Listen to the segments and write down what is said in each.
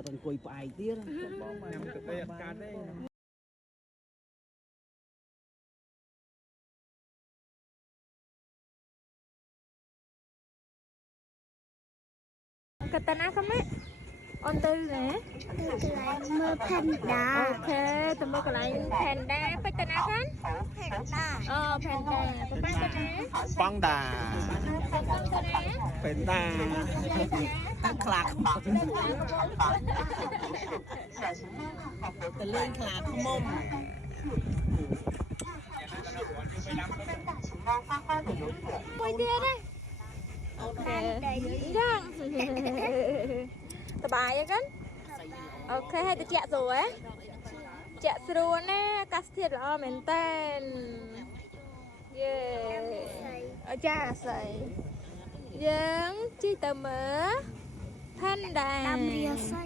sợ thằng cùi phải tiếc nhằm thực đây cá đấy Katana không ấy on tư nè mơ panda ok tụi mơ còn lại panda Katana kan panda panda panda khạc từ lên khạc mông quay kia đây ok gang sบายkan ok ให้តិចស្រួលចាក់ស្រួលណាអាកាសធាតុល្អមែនតើយេចាស្អីយើងជិះទៅមើល Panda ដាំរាសី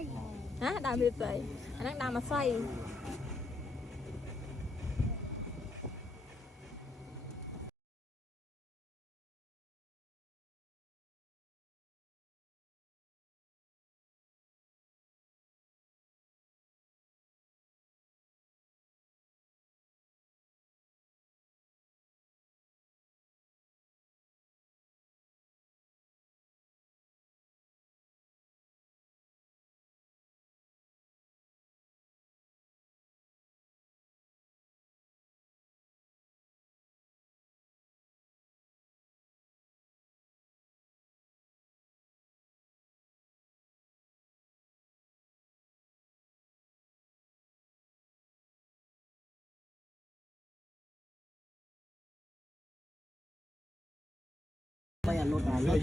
ណាដើមវាស្អីអាហ្នឹងដើមអាស័យ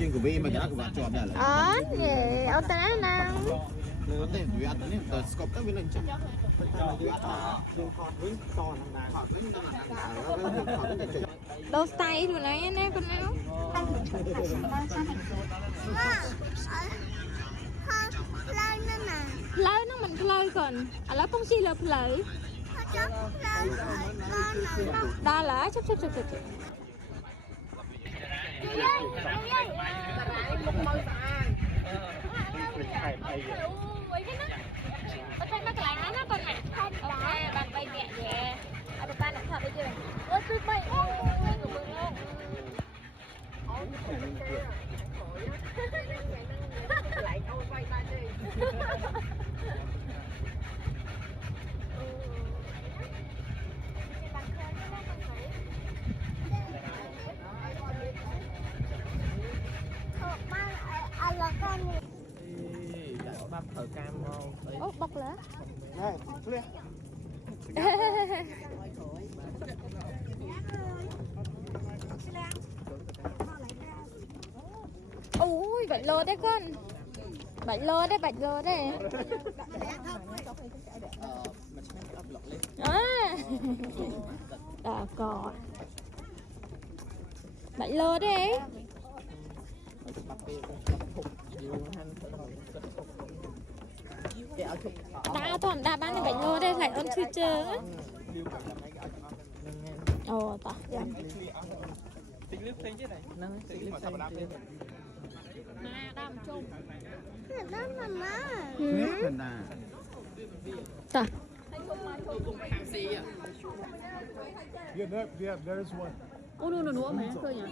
យើងក៏វាមកក៏ជាប់ដែរឡើយ អូយអូនតាណាង លើទេវាអត់នេះទៅស្កប់ទៅវានឹងចឹង ដូរស្តៃខ្លួនឯងណាកូនណា ឡើងនៅណា ផ្លូវហ្នឹងមិនផ្លូវកូនឥឡូវពងជិះលើផ្លូវ ចាប់ឡើងដល់ដល់ហើយជប់ bắt thở cam ngon ô bọc lá này lên ui bạch lô đấy con bạch lô đấy à cò bạch lô đấy đã toàn đã bán được bạch lô đây lại on future á ồ tỏ đam chung đó mama tỏ Yeah, there is one. ô no mẹ khơi nhỉ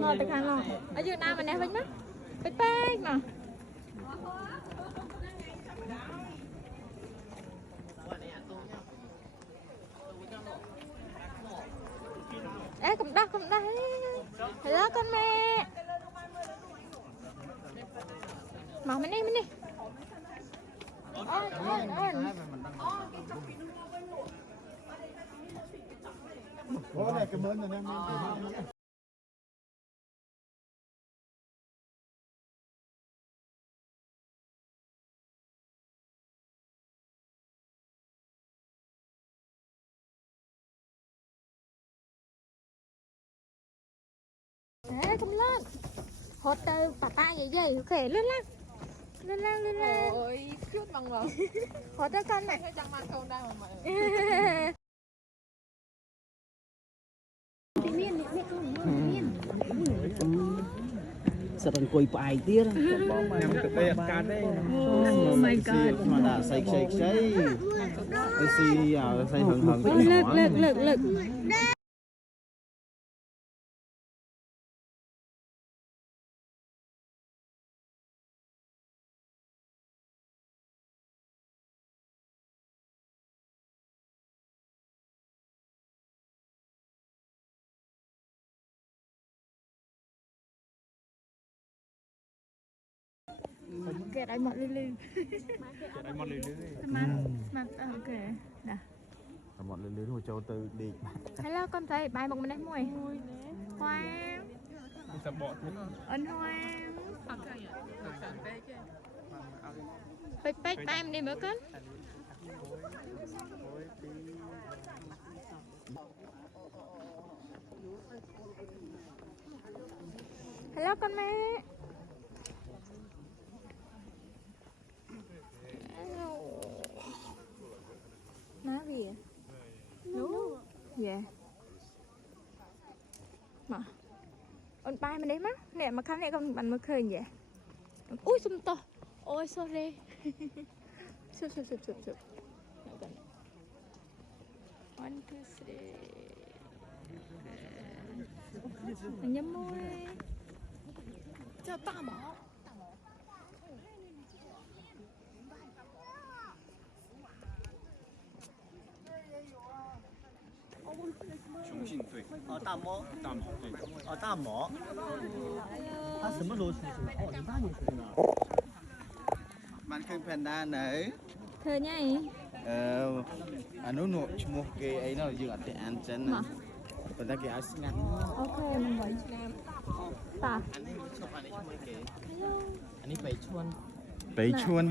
no tại khang lo ở dưới nam mình nè vinh mắt bích nè ê cầm đất hello con mẹ màu mình đi ôn Ủa này cái mến này em không lên hotel tata vậy gì ok lên ôi chút bằng rồi hotel con này chẳng mang không đâu mà sợ rằng quỳ phải tiếc nhằm cực đây cá đây Oh my god. mà đã xây Lực. Kẹt ai mọt lư. Mặt ok. Nè. mọi người lớn hồi châu từ đi Hello con thấy bài một mình đấy mùi. Hoang. Ấn hoang. Bách bách ba em đi mới cân. Hello con mẹ. Má gì vậy? Đúng. Dạ. Mà. Ôn bài mình đấy má. Nè mà khăn này con bắn mới khơi vậy. Ui sum to. Ôi sorry. Sụp. 1, 2, 3. Nhắm môi. Cho ta bỏ.雄性对，大猫，大毛，它什么时候出生？哦，08年出生的。มันคือแพนด้าไหน Thơ nhá. อันนู้นชมกไอ้นั่นยืนอัดอันเซนนะแต่ถ้าแกเอาสิงั้น Ok mình vẫn tả. อันนี้ชอบอันนี้ชมเก๋ อันนี้ไปชวน ไปชวน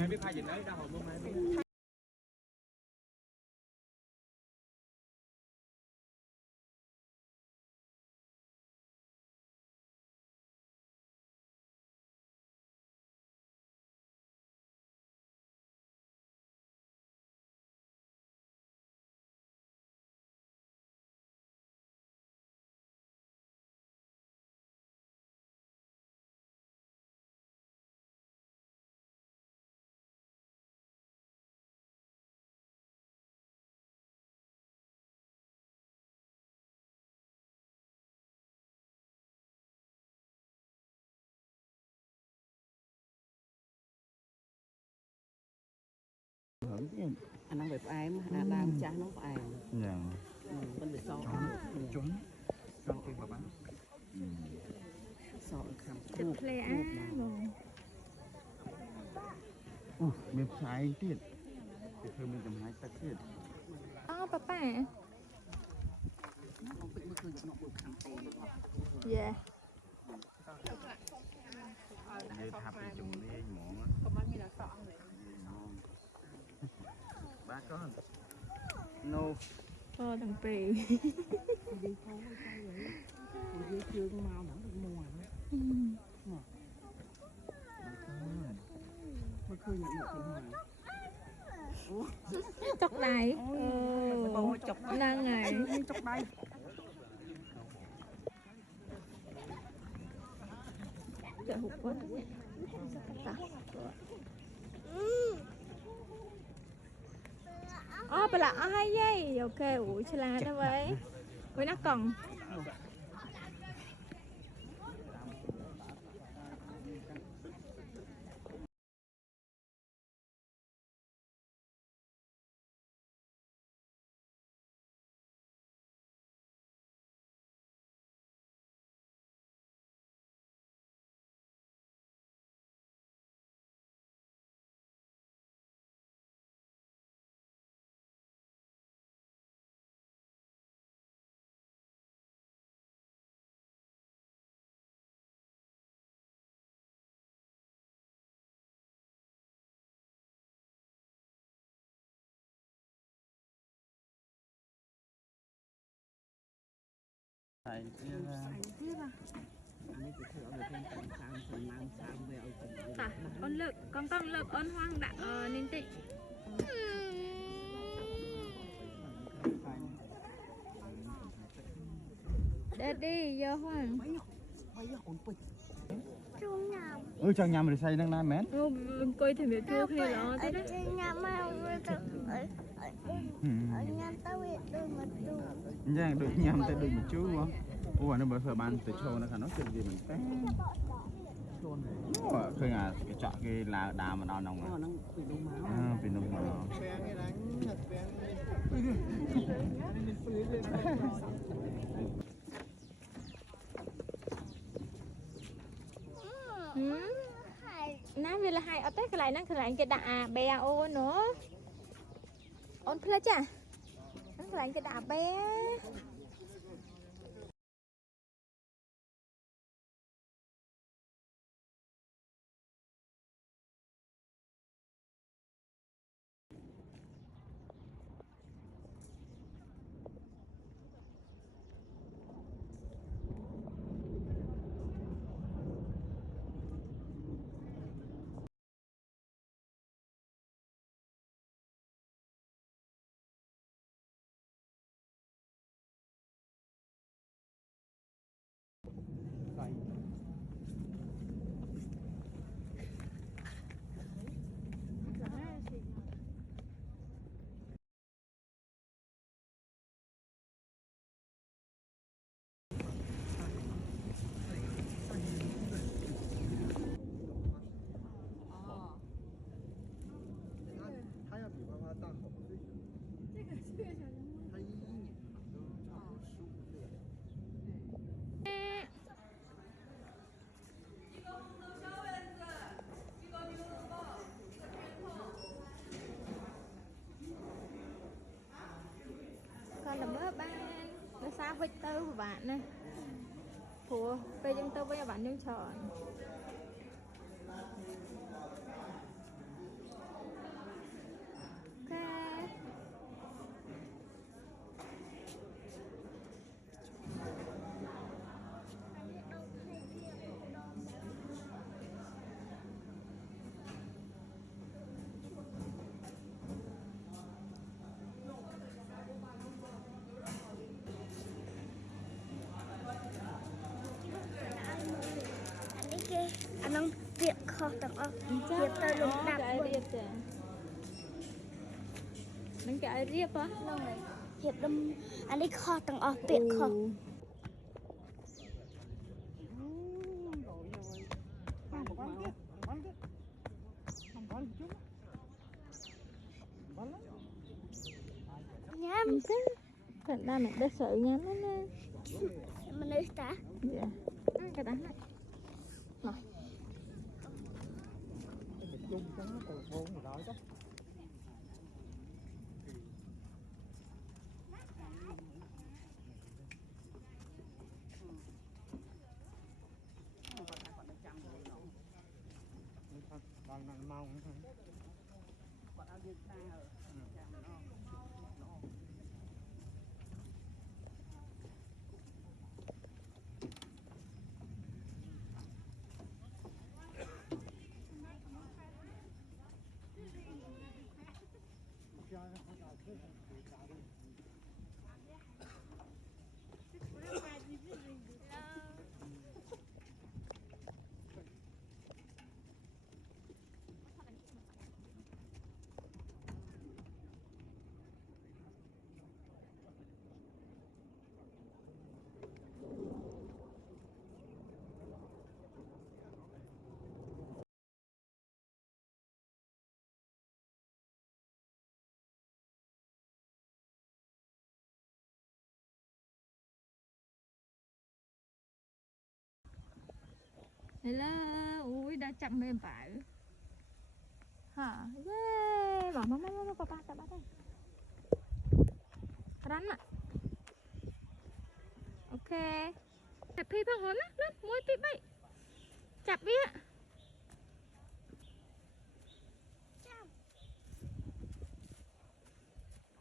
anh đang về em đang cha nó phải dạ bên về sau trốn trong cái bà bán sau khăm Chụp play á. miếng trái tiết thì thôi mình cầm hai tắc tiết Ô papa. Dạ. để tháp để trồng đi mỏng ba con no Ô thằng Pì. dưới chương mau nó được mùa mới khơi nhận được tiền Chọc đáy. Ôi chọc Năng này. chọc đây Trời hụt quá. Ô bà lạ hai giây. Ok ủi chà là đó vậy. Với nó còn. Tại Tả, con lực, con lực, con hoang đã nên tị. Để đi, giờ hoang. chung nhầm. Chẳng nhầm thì say năng nai mến. Coi thì biết chua khi đó thế đấy. Nhầm mà ở nhà tao biết đôi mà đôi. Nhang được nhầm tới được một chú quá. Ủa nó bởi phở ban từ show nó khả nó chuyện gì mình té. Khơi à cái chọn cái là đà mà đào nồng Nó rồi. năng bị đúng máu. Vì nồng mà. Ná vì là hai ở tết cái này năng cái này cái đạ bè ô nữa. Ôn phê chả. Năng cái này cái đạ bè. Con là mớ ba nó xa với tớ của bạn này. Ủa, bây giờ tớ với bạn nhưng chọn. Anh đang việc khó tặng ốc. Việc tao lục đạp cái riệp kìa. Nâng cái riệp á. Hiệp đâm anh đi khó tặng ốc việc khó. Nhắm. Thật ra mẹ đã sợ nhắm lắm nè. Mình đi ta. Dạ. Cái đắng này. Rồi. Hello, ui đã chậm mềm phải hả? Yeah, bảo mama papa tập bắt đây. Rắn ạ. Ok. Chập phi phong hồn á, lên muối tí bay. Chập đi ạ.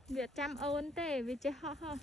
Việc chăm ôn tê vì chơi ho ho.